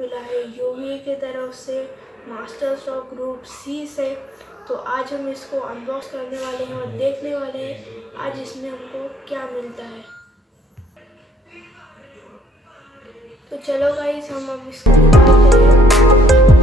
मिला है यूवी की तरफ से मास्टर्स ऑफ ग्रुप सी से। तो आज हम इसको अनबॉक्स करने वाले हैं और देखने वाले हैं आज इसमें हमको क्या मिलता है। तो चलो गाइस हम अब इसको निकालते हैं।